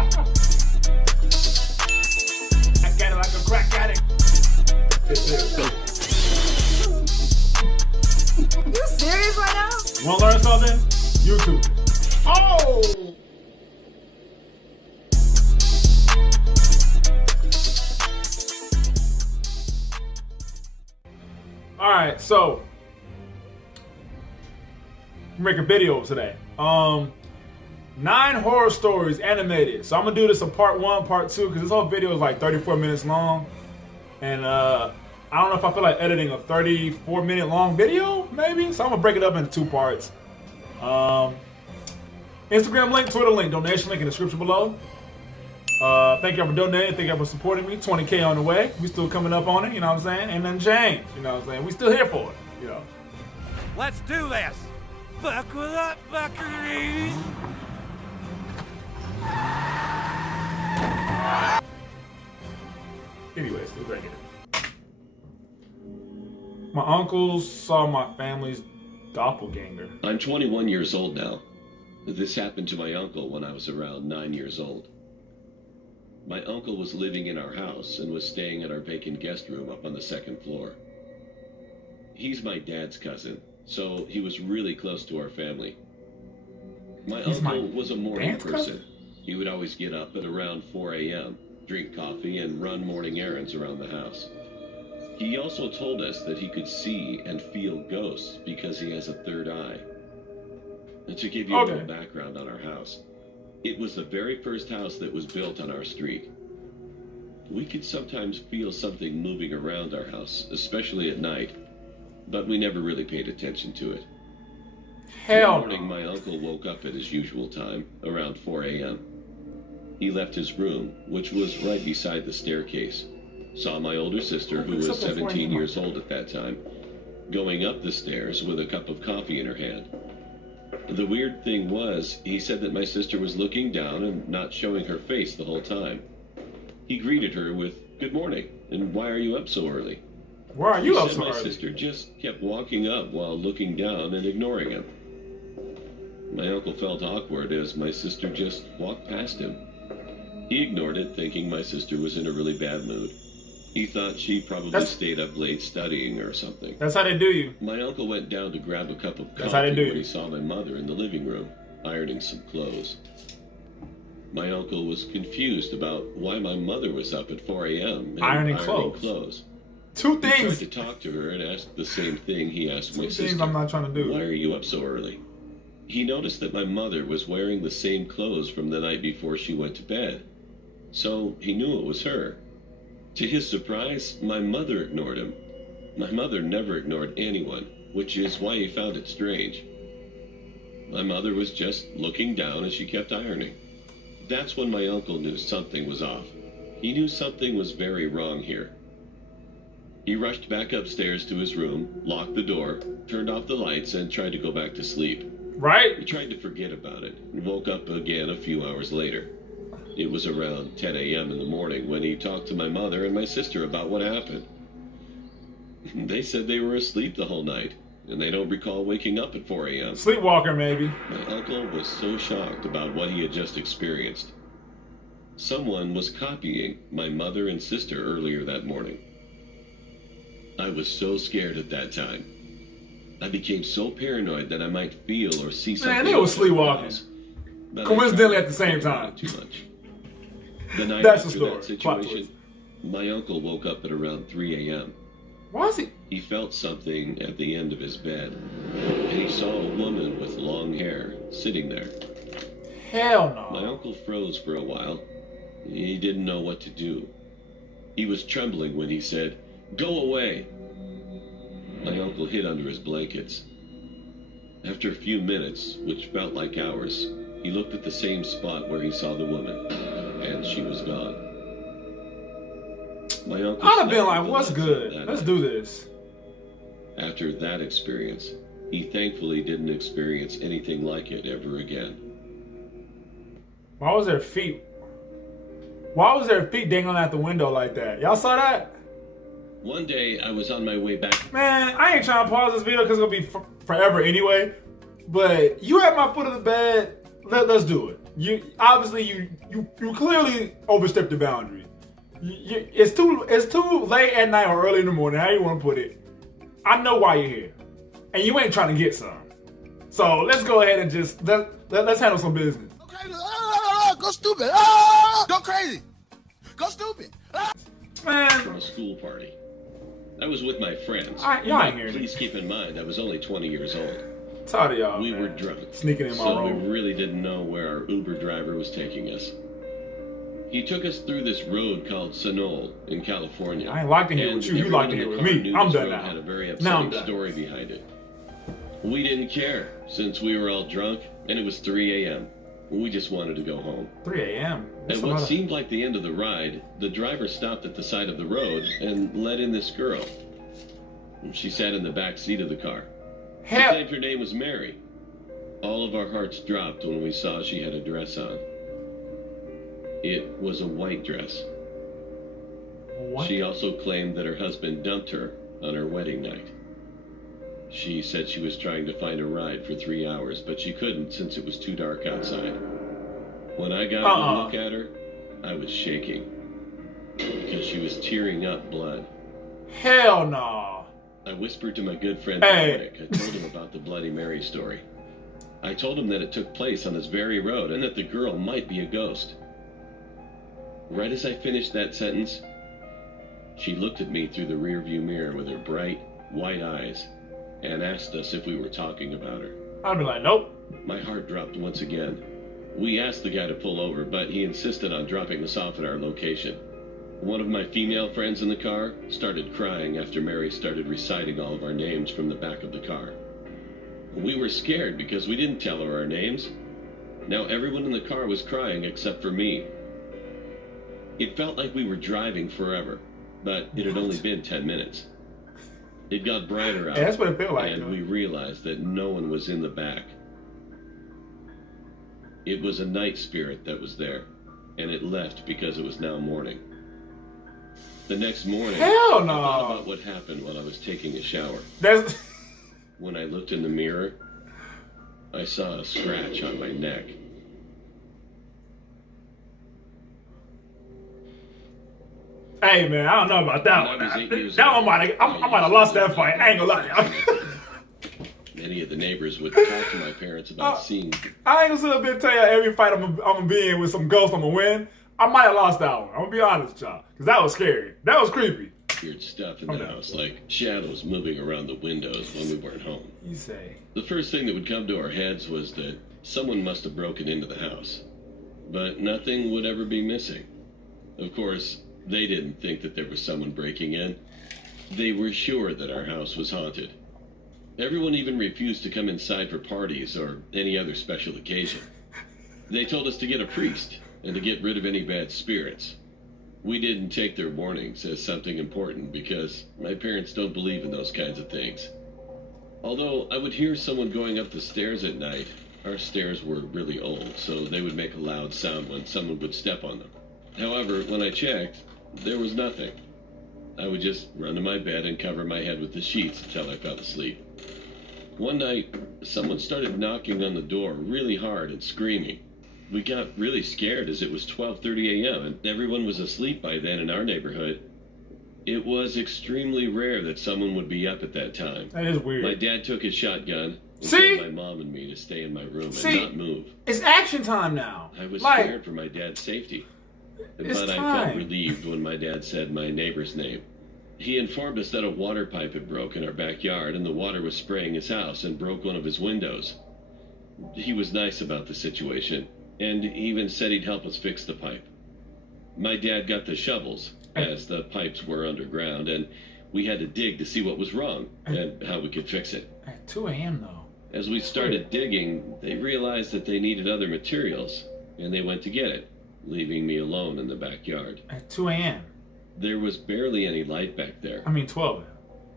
I got it like a crack addict. You serious right now? Want to learn something? YouTube. Oh! Alright, so we're making videos today. 9 horror stories animated. So I'm gonna do this in part 1, part 2, because this whole video is like 34 minutes long. And I don't know if I feel like editing a 34-minute long video, maybe. So I'm gonna break it up into 2 parts. Instagram link, Twitter link, donation link in the description below. Thank y'all for donating, thank y'all for supporting me. 20K on the way. We still coming up on it, you know what I'm saying? Ain't nothing changed, you know what I'm saying? We still here for it, you know. Let's do this! Buckle up, buckaroos! Anyways, let's break it. My uncles saw my family's doppelganger. I'm 21 years old now. This happened to my uncle when I was around 9 years old. My uncle was living in our house and was staying at our vacant guest room up on the 2nd floor. He's my dad's cousin, so he was really close to our family. My uncle was a morning person. He would always get up at around 4 a.m., drink coffee, and run morning errands around the house. He also told us that he could see and feel ghosts because he has a third eye. And to give you a little background on our house, it was the very first house that was built on our street. We could sometimes feel something moving around our house, especially at night, but we never really paid attention to it. One morning, my uncle woke up at his usual time, around 4 a.m. He left his room, which was right beside the staircase, saw my older sister, who was 17 years old at that time, going up the stairs with a cup of coffee in her hand. The weird thing was, he said that my sister was looking down and not showing her face the whole time. He greeted her with, "Good morning, and why are you up so early?" Why are you up so early? My early? sister just kept walking up while looking down and ignoring him. My uncle felt awkward as my sister just walked past him. He ignored it, thinking my sister was in a really bad mood. He thought she probably stayed up late studying or something. That's how they do you. My uncle went down to grab a cup of That's how they coffee do when he saw my mother in the living room, ironing some clothes. My uncle was confused about why my mother was up at 4 a.m. and ironing clothes. Two things. He tried to talk to her and asked the same thing he asked my sister. Two things I'm not trying to do. Why are you up so early? He noticed that my mother was wearing the same clothes from the night before she went to bed, so he knew it was her. To his surprise, my mother ignored him. My mother never ignored anyone, which is why he found it strange. My mother was just looking down as she kept ironing. That's when my uncle knew something was off. He knew something was very wrong here. He rushed back upstairs to his room, locked the door, turned off the lights, and tried to go back to sleep. Right? He tried to forget about it and woke up again a few hours later. It was around 10 a.m. in the morning when he talked to my mother and my sister about what happened. They said they were asleep the whole night, and they don't recall waking up at 4 a.m. Sleepwalker, maybe. My uncle was so shocked about what he had just experienced. Someone was copying my mother and sister earlier that morning. I was so scared at that time. I became so paranoid that I might feel or see something. Man, they were sleepwalking. Coincidentally at the same time. Too much. The night That's after the story. that situation, my uncle woke up at around 3 a.m. Why is he? He felt something at the end of his bed, and he saw a woman with long hair sitting there. Hell no. My uncle froze for a while. He didn't know what to do. He was trembling when he said, "Go away." My uncle hid under his blankets. After a few minutes, which felt like hours, he looked at the same spot where he saw the woman, and she was gone. My uncle I'd have been like, what's good? Let's do this. After that experience, he thankfully didn't experience anything like it ever again. Why was their feet? Why was their feet dangling out the window like that? Y'all saw that? One day, I was on my way back. Man, I ain't trying to pause this video because it's going to be forever anyway. But you at my foot of the bed, let's do it. you obviously you clearly overstepped the boundary. It's too late at night or early in the morning, how you want to put it. I know why you're here, and you ain't trying to get some. So let's go ahead and just let's handle some business. Okay, go stupid. Go crazy. Go stupid. Man, From a school party. I was with my friends. y'all ain't hearing Please keep in mind, I was only 20 years old. Tired of y'all. We man. were drunk, Sneaking in my so room. we really didn't know where our Uber driver was taking us. He took us through this road called Sonol in California. I ain't like to hear with you. You like to hear with me. I'm done now. Had a very Now I'm upsetting done. story behind it. We didn't care since we were all drunk and it was 3 a.m. We just wanted to go home. 3 a.m. At what seemed like the end of the ride, the driver stopped at the side of the road and let in this girl. She sat in the back seat of the car. She Hell, claimed her name was Mary. All of our hearts dropped when we saw she had a dress on. It was a white dress. what? She also claimed that her husband dumped her on her wedding night. She said she was trying to find a ride for 3 hours, but she couldn't since it was too dark outside. When I got to look at her, I was shaking because she was tearing up blood. Hell no. I whispered to my good friend Hey. Dominic. I told him about the Bloody Mary story. I told him that it took place on this very road and that the girl might be a ghost. Right as I finished that sentence, she looked at me through the rearview mirror with her bright, white eyes and asked us if we were talking about her. I'd be like, nope. My heart dropped once again. We asked the guy to pull over, but he insisted on dropping us off at our location. One of my female friends in the car started crying after Mary started reciting all of our names from the back of the car. We were scared because we didn't tell her our names. Now everyone in the car was crying except for me. It felt like we were driving forever, but it had only been 10 minutes. It got brighter out, Yeah, that's what it felt like. and though. we realized that no one was in the back. It was a night spirit that was there, and it left because it was now morning. The next morning, Hell I no. thought about what happened while I was taking a shower. That's When I looked in the mirror, I saw a scratch on my neck. hey man, I don't know about that When one. I was 8 years That old, one I might have lost that fight. I ain't gonna lie to y'all. Many of the neighbors would talk to my parents about seeing I ain't gonna sit up here and tell y'all every fight I'm gonna be in with some ghost I'm gonna win. I might have lost that one. I'm gonna be honest with y'all. Cause that was scary. That was creepy. weird stuff in I'm the down. house, like shadows moving around the windows when we weren't home. You say. The first thing that would come to our heads was that someone must have broken into the house. But nothing would ever be missing. Of course, they didn't think that there was someone breaking in. They were sure that our house was haunted. Everyone even refused to come inside for parties or any other special occasion. They told us to get a priest and to get rid of any bad spirits. We didn't take their warnings as something important because my parents don't believe in those kinds of things. Although I would hear someone going up the stairs at night, our stairs were really old, so they would make a loud sound when someone would step on them. However, when I checked, there was nothing. I would just run to my bed and cover my head with the sheets until I fell asleep. One night, someone started knocking on the door really hard and screaming. We got really scared as it was 12:30 a.m. and everyone was asleep by then in our neighborhood. It was extremely rare that someone would be up at that time. That is weird. My dad took his shotgun and See? told my mom and me to stay in my room See? and not move. It's action time now. I was like, scared for my dad's safety. It's But I time. felt relieved when my dad said my neighbor's name. He informed us that a water pipe had broke in our backyard and the water was spraying his house and broke one of his windows. He was nice about the situation and even said he'd help us fix the pipe. My dad got the shovels as the pipes were underground and we had to dig to see what was wrong and how we could fix it. At 2 a.m. though. As we started digging, they realized that they needed other materials and they went to get it, leaving me alone in the backyard. At 2 a.m. There was barely any light back there. I mean 12.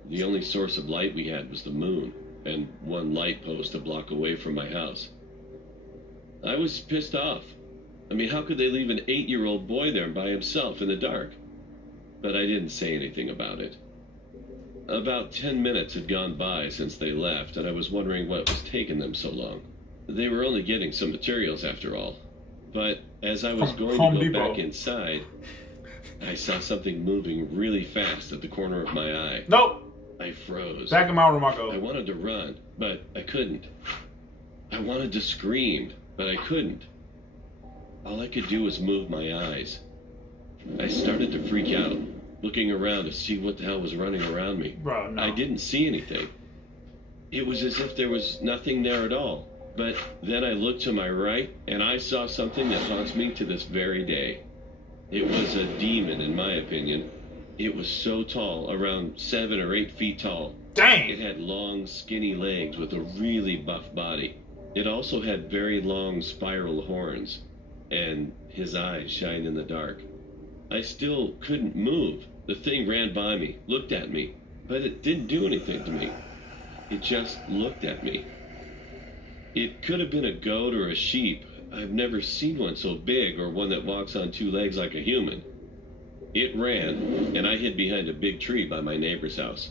The only source of light we had was the moon, and one light post a block away from my house. I was pissed off. I mean, how could they leave an 8-year-old boy there by himself in the dark? But I didn't say anything about it. About 10 minutes had gone by since they left, and I was wondering what was taking them so long. They were only getting some materials after all. But as I was From going Home to go Depot. back inside, I saw something moving really fast at the corner of my eye. Nope. I froze. Back in my room I I go. wanted to run, but I couldn't. I wanted to scream, but I couldn't. All I could do was move my eyes. I started to freak out, looking around to see what the hell was running around me. Bro, no. I didn't see anything. It was as if there was nothing there at all. But then I looked to my right, and I saw something that haunts me to this very day. It was a demon, in my opinion. It was so tall, around 7 or 8 feet tall. It Dang. had long, skinny legs with a really buff body. It also had very long spiral horns, and his eyes shine in the dark. I still couldn't move. The thing ran by me, looked at me, but it didn't do anything to me. It just looked at me. It could have been a goat or a sheep. I've never seen one so big or one that walks on 2 legs like a human. It ran, and I hid behind a big tree by my neighbor's house.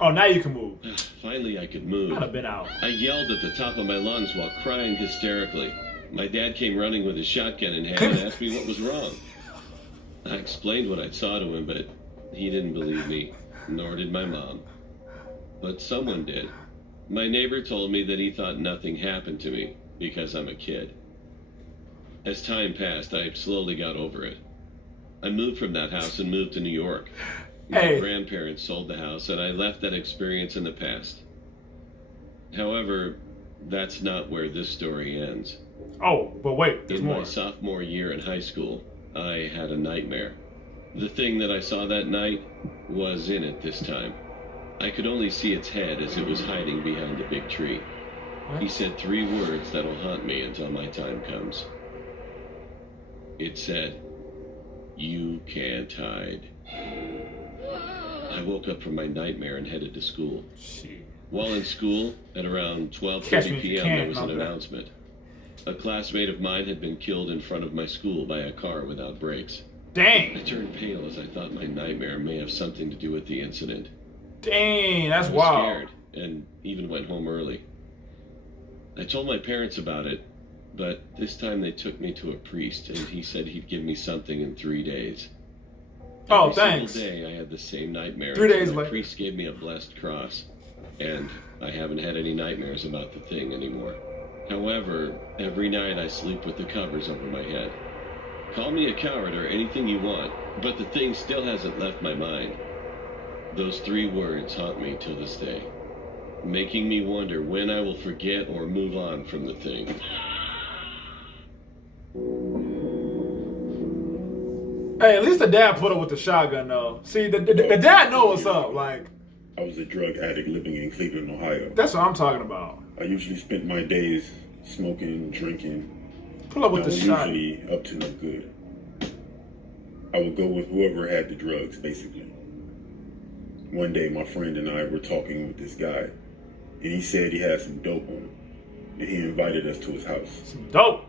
Oh, now you can move. Finally, I could move. I'd have been out. I yelled at the top of my lungs while crying hysterically. My dad came running with his shotgun in hand and asked me what was wrong. I explained what I saw to him, but he didn't believe me, nor did my mom. But someone did. My neighbor told me that he thought nothing happened to me because I'm a kid. As time passed, I slowly got over it. I moved from that house and moved to New York. My Hey. grandparents sold the house, and I left that experience in the past. However, that's not where this story ends. Oh, but wait, there's In more. my sophomore year in high school, I had a nightmare. The thing that I saw that night was in it this time. I could only see its head as it was hiding behind a big tree. He said 3 words that'll haunt me until my time comes. It said, "You can't hide." I woke up from my nightmare and headed to school. Shit. While in school, at around Catch me 12:30 if you p.m., can, there was an not bad. announcement. A classmate of mine had been killed in front of my school by a car without brakes. I Dang. turned pale as I thought my nightmare may have something to do with the incident. Dang, that's I was wild. scared and even went home early. I told my parents about it, but this time they took me to a priest, and he said he'd give me something in 3 days. Oh, Every thanks. single day I had the same nightmare. 3 days until my later. priest gave me a blessed cross, and I haven't had any nightmares about the thing anymore. However, every night I sleep with the covers over my head. Call me a coward or anything you want, but the thing still hasn't left my mind. Those 3 words haunt me till this day, making me wonder when I will forget or move on from the thing. Hey, at least the dad put up with the shotgun though. See, the dad know what's up. Like, I was a drug addict living in Cleveland, Ohio. that's what I'm talking about. I usually spent my days smoking, drinking. Pull up with I the was shot. usually up to no good. I would go with whoever had the drugs, basically. One day, my friend and I were talking with this guy, and he said he had some dope on him, and he invited us to his house. Some dope.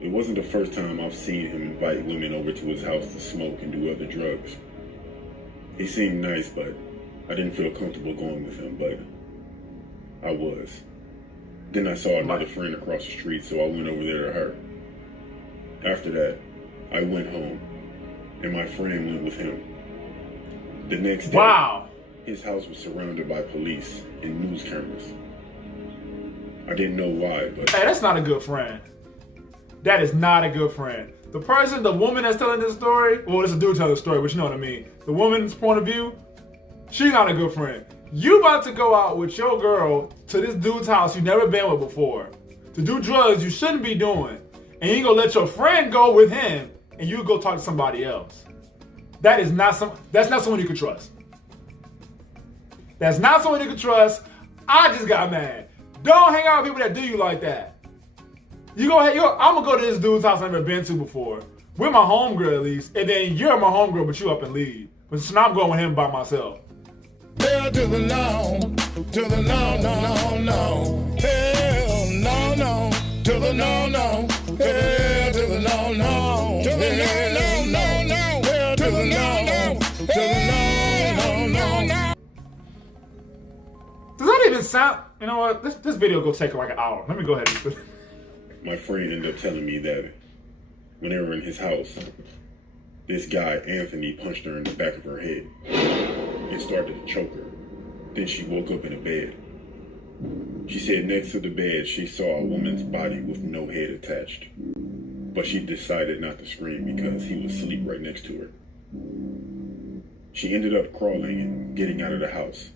It wasn't the first time I've seen him invite women over to his house to smoke and do other drugs. He seemed nice, but I didn't feel comfortable going with him, but I was. Then I saw another friend across the street, so I went over there to her. After that, I went home, and my friend went with him. The next day, Wow. his house was surrounded by police and news cameras. I didn't know why, but Hey, that's not a good friend. That is not a good friend. The woman that's telling this story, well, it's a dude telling the story, but you know what I mean. The woman's point of view, she's not a good friend. You about to go out with your girl to this dude's house you never been with before to do drugs you shouldn't be doing, and you gonna let your friend go with him, and you go talk to somebody else. That's not someone you can trust. That's not someone you can trust. I just got mad. Don't hang out with people that do you like that. I'm gonna go to this dude's house I've never been to before. With my homegirl at least, and then you're my homegirl, but you up and leave. But so now I'm going with him by myself. Hell to the no, to the no, no, no, no. Hell no, no, to the no, no. Hell to the no, no, to the no, no, no, no. Hell to the no, no, to the no, no, no. Does that even sound? You know what? This video will take like an hour. Let me go ahead and. my friend ended up telling me that when they were in his house, this guy, Anthony, punched her in the back of her head and started to choke her. Then she woke up in a bed. She said next to the bed, she saw a woman's body with no head attached. But she decided not to scream because he was asleep right next to her. She ended up crawling and getting out of the house.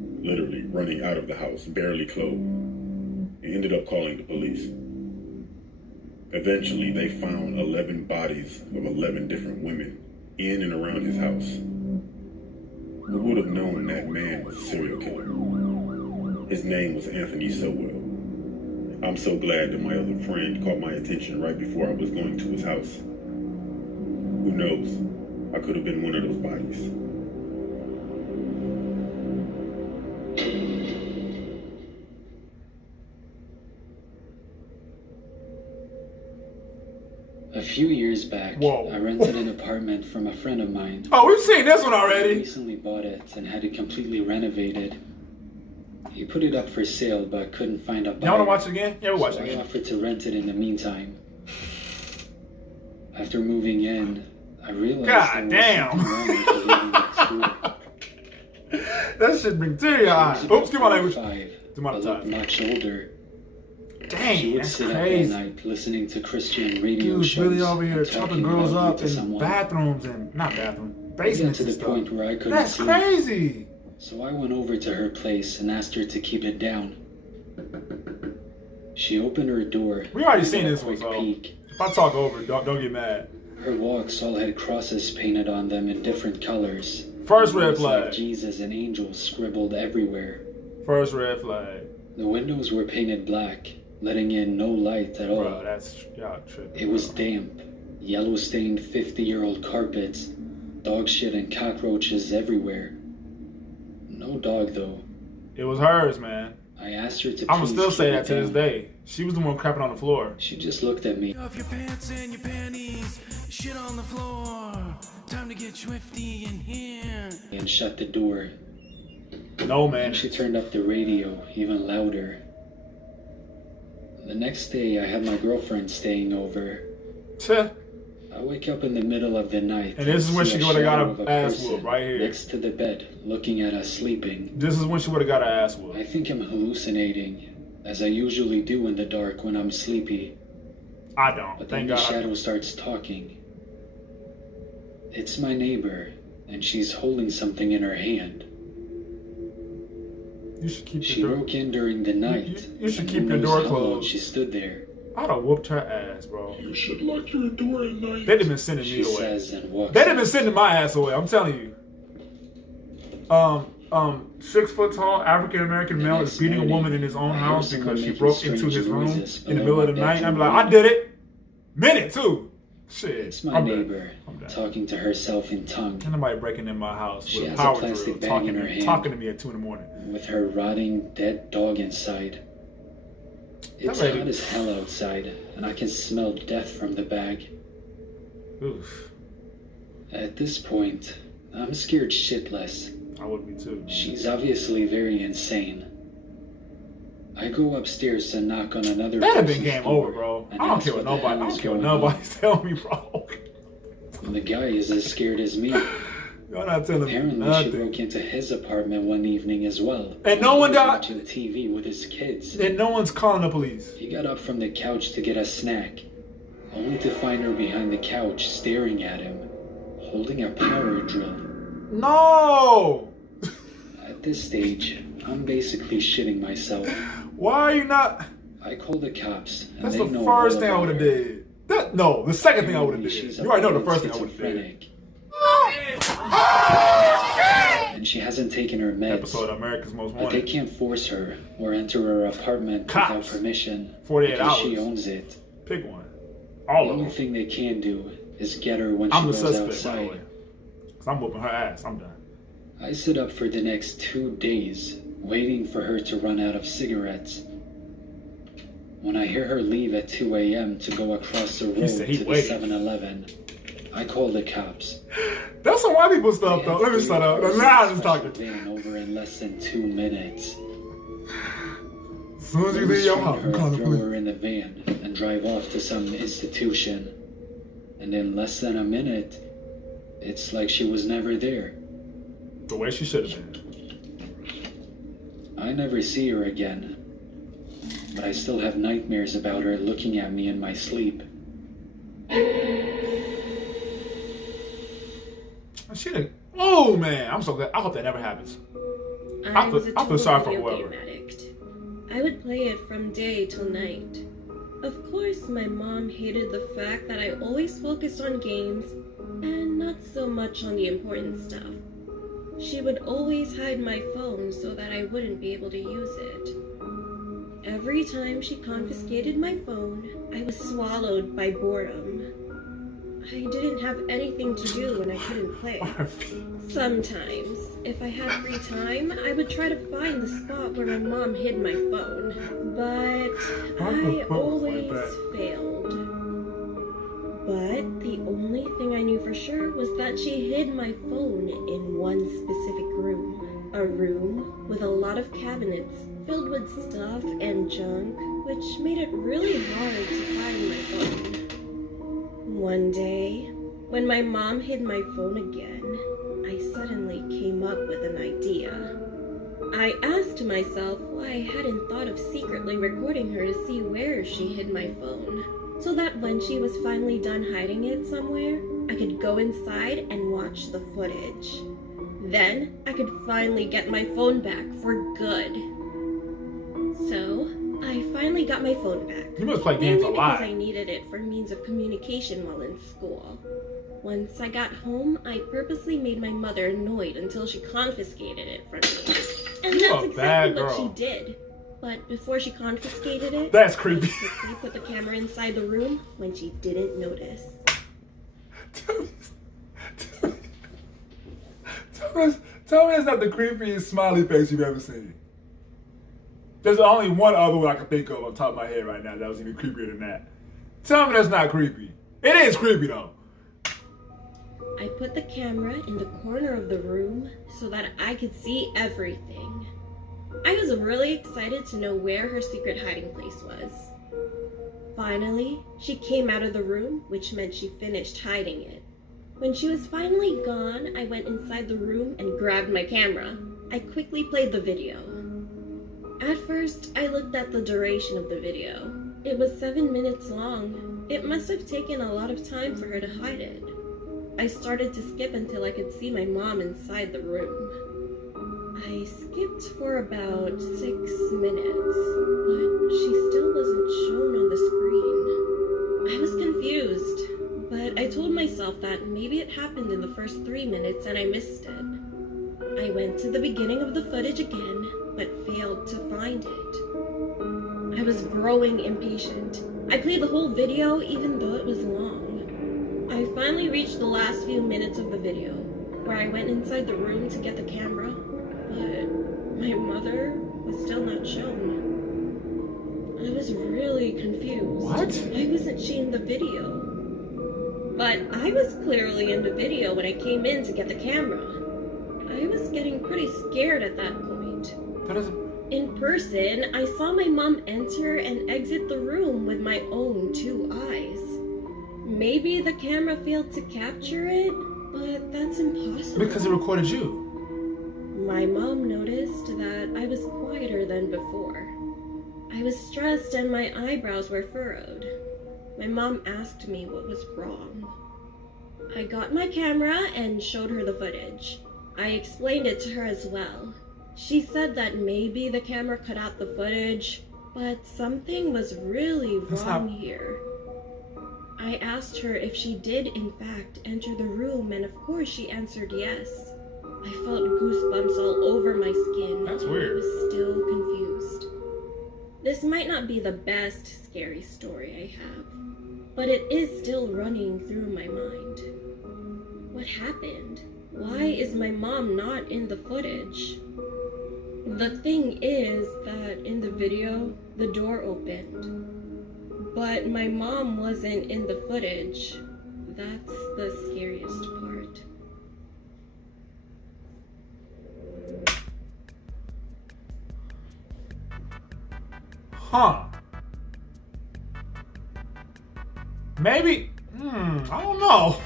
Literally running out of the house, barely clothed. And ended up calling the police. Eventually, they found 11 bodies of 11 different women in and around his house. Who would have known that man was a serial killer? His name was Anthony Sowell. I'm so glad that my other friend caught my attention right before I was going to his house. Who knows? I could have been one of those bodies. A few years back, Whoa. I rented an apartment from a friend of mine. Oh, we've seen this one He already. recently bought it and had it completely renovated. He put it up for sale but couldn't find a buyer. Y'all want to watch it again? Yeah, we'll watch So it I again. offered to rent it in the meantime. After moving in, I realized God there was damn. something wrong with the lady next door. That shit bring tear in your eyes. She was Oops, give my language. 45, Do my but looked time. much older. She Dang, would that's sit up all crazy. night listening to Christian radio Dude's shows. really over here and chopping talking girls about up to in someone. bathrooms and not bathrooms, I got basements to and the stuff. point where I couldn't That's sleep. crazy. So I went over to her place and asked her to keep it down. She opened her door. We already took seen a this one, quick so peek. if I talk over, don't get mad. Her walls all had crosses painted on them in different colors. First red Words like flag. Jesus and angels scribbled everywhere. First red flag. The windows were painted black, letting in no light at all. Bro, that's y'all tripping. It was damp, yellow-stained 50-year-old carpets, dog shit and cockroaches everywhere. No dog, though. It was hers, man. I asked her to I'ma please still say keep that it to this down. day. She was the one crapping on the floor. She just looked at me Off your pants and your panties, shit on the floor. Time to get swifty in here. and shut the door. No, man. And she turned up the radio even louder. The next day, I had my girlfriend staying over. Tch. I wake up in the middle of the night. And this is when see she a would've got shadow her of a ass person whooped, right here. next to the bed, looking at us sleeping. This is when she would have got her ass I whooped. think I'm hallucinating, as I usually do in the dark when I'm sleepy. I don't. But then Thank the God. I shadow don't. starts talking. It's my neighbor, and she's holding something in her hand. You should keep She your door. broke in during the night. you should and keep who your knows door how long closed. She stood there. I'd have whooped her ass, bro. You should lock your door at night. They'd have been sending She me away. says and walks. They'd have out. been sending my ass away. I'm telling you. 6 foot tall African American male is next beating a morning, woman in his own I heard house someone because she making broke into strange his room noises in the below middle of the my night. I'm bedroom like, I did it. Minute too. Shit. It's my I'm done. neighbor, I'm done. talking to herself in tongue, Ain't nobody breaking in my house She with a has a power plastic drill bag in her hand. talking to me at 2 a.m. with her rotting, dead dog inside. It's lady- hot as hell outside, and I can smell death from the bag. Oof. At this point, I'm scared shitless. I would be too. She's obviously very insane. I go upstairs and knock on another That'd have been person's game door over, bro. and I don't ask care what the nobody. I hell don't is care what going on. nobody's telling me, bro. The guy is as scared as me. Y'all not telling me Apparently, she nothing. broke into his apartment one evening as well. And no He one was died? watching TV with his kids. And no one's calling the police. He got up from the couch to get a snack, only to find her behind the couch staring at him, holding a power drill. No. At this stage, I'm basically shitting myself. Why are you not? I call the cops, and That's they the know first all thing I about would have her. did. No, the second thing I would have Apparently, did. she's a You already know the violent first thing I would have did. schizophrenic. And she hasn't taken her meds. Episode of America's Most But they Wanted. can't force her or enter her apartment without Cops. permission 48 because she hours. owns it. Pick one. The All of only them. thing they can do is get her when she I'm the goes suspect, by the outside. way. Cause I'm whooping her ass. I'm done. I sit up for the next 2 days, waiting for her to run out of cigarettes. When I hear her leave at 2 a.m. to go across the road said to he the waiting. 7-Eleven, I call the cops. That's some white people stuff, though. Let me shut up. Now I'm just talking. Van over in less than 2 minutes. As soon as you leave your house, I'm calling the throw police. her in the van and drive off to some institution. And in less than a minute, it's like she was never there. The way she should have been. I never see her again. But I still have nightmares about her looking at me in my sleep. Oh man, I'm so glad. I hope that never happens. I was a I feel sorry for video whoever. game addict. I would play it from day till night. Of course, my mom hated the fact that I always focused on games and not so much on the important stuff. She would always hide my phone so that I wouldn't be able to use it. Every time she confiscated my phone, I was swallowed by boredom. I didn't have anything to do when I couldn't play. Sometimes, if I had free time, I would try to find the spot where my mom hid my phone. But I always failed. But the only thing I knew for sure was that she hid my phone in one specific room. A room with a lot of cabinets filled with stuff and junk, which made it really hard to find my phone. One day, when my mom hid my phone again, I suddenly came up with an idea. I asked myself why I hadn't thought of secretly recording her to see where she hid my phone, so that when she was finally done hiding it somewhere, I could go inside and watch the footage. Then, I could finally get my phone back for good. So, I finally got my phone back. You must play games a Mainly lot. because I needed it for means of communication while in school. Once I got home, I purposely made my mother annoyed until she confiscated it from me. And You that's a bad exactly what she girl. did. But before she confiscated it, That's creepy. I quickly put the camera inside the room when she didn't notice. Tell me it's not the creepiest smiley face you've ever seen. There's only one other one I can think of on top of my head right now that was even creepier than that. Tell me that's not creepy. It is creepy though. I put the camera in the corner of the room so that I could see everything. I was really excited to know where her secret hiding place was. Finally, she came out of the room, which meant she finished hiding it. When she was finally gone, I went inside the room and grabbed my camera. I quickly played the video. At first, I looked at the duration of the video. It was 7 minutes long. It must have taken a lot of time for her to hide it. I started to skip until I could see my mom inside the room. I skipped for about 6 minutes, but she still wasn't shown on the screen. I was confused, but I told myself that maybe it happened in the first 3 minutes and I missed it. I went to the beginning of the footage again, but failed to find it. I was growing impatient. I played the whole video even though it was long. I finally reached the last few minutes of the video, where I went inside the room to get the camera, but my mother was still not shown. I was really confused. What? Why wasn't she in the video? But I was clearly in the video when I came in to get the camera. I was getting pretty scared at that point. That doesn't. In person, I saw my mom enter and exit the room with my own 2 eyes. Maybe the camera failed to capture it, but that's impossible. Because it recorded you. My mom noticed that I was quieter than before. I was stressed and my eyebrows were furrowed. My mom asked me what was wrong. I got my camera and showed her the footage. I explained it to her as well. She said that maybe the camera cut out the footage, but something was really wrong here. I asked her if she did in fact enter the room, and of course she answered yes. I felt goosebumps all over my skin. That's weird. I was still confused. This might not be the best scary story I have, but it is still running through my mind. What happened? Why is my mom not in the footage? The thing is that in the video, the door opened. But my mom wasn't in the footage. That's the scariest part. Huh. Maybe, I don't know.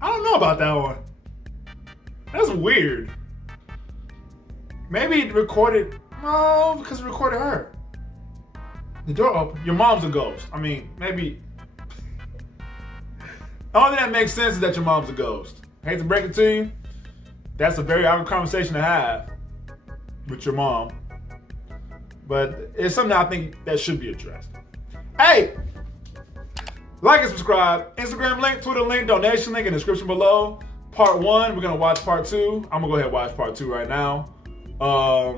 I don't know about that one. That's weird. Maybe it recorded, no, because it recorded her. The door open. Your mom's a ghost. I mean, maybe. The only thing that makes sense is that your mom's a ghost. I hate to break it to you. That's a very awkward conversation to have with your mom. But it's something I think that should be addressed. Hey! Like and subscribe. Instagram link, Twitter link, donation link in the description below. Part 1, we're going to watch part 2. I'm going to go ahead and watch part 2 right now. I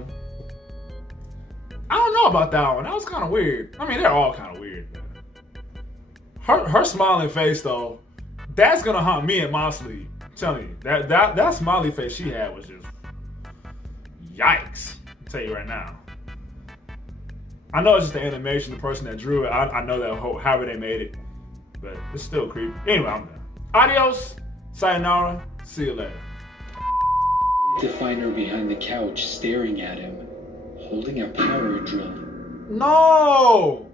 don't know about that one. That was kind of weird. I mean, they're all kind of weird. Her smiling face, though, that's going to haunt me in my sleep. I'm telling you. That smiley face she had was just yikes. I'll tell you right now. I know it's just the animation, the person that drew it. I know that however they made it. But it's still creepy. Anyway, I'm done. Adios. Sayonara. See you later. To find her behind the couch staring at him, holding a power drill. No!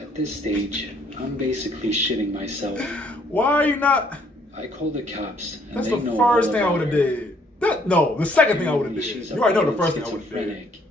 At this stage, I'm basically shitting myself. Why are you not? I called the cops. And That's they the know first all thing I about would have her. did. No, the second thing I would have Apparently, did. she's You already know the a first thing I would have did. schizophrenic.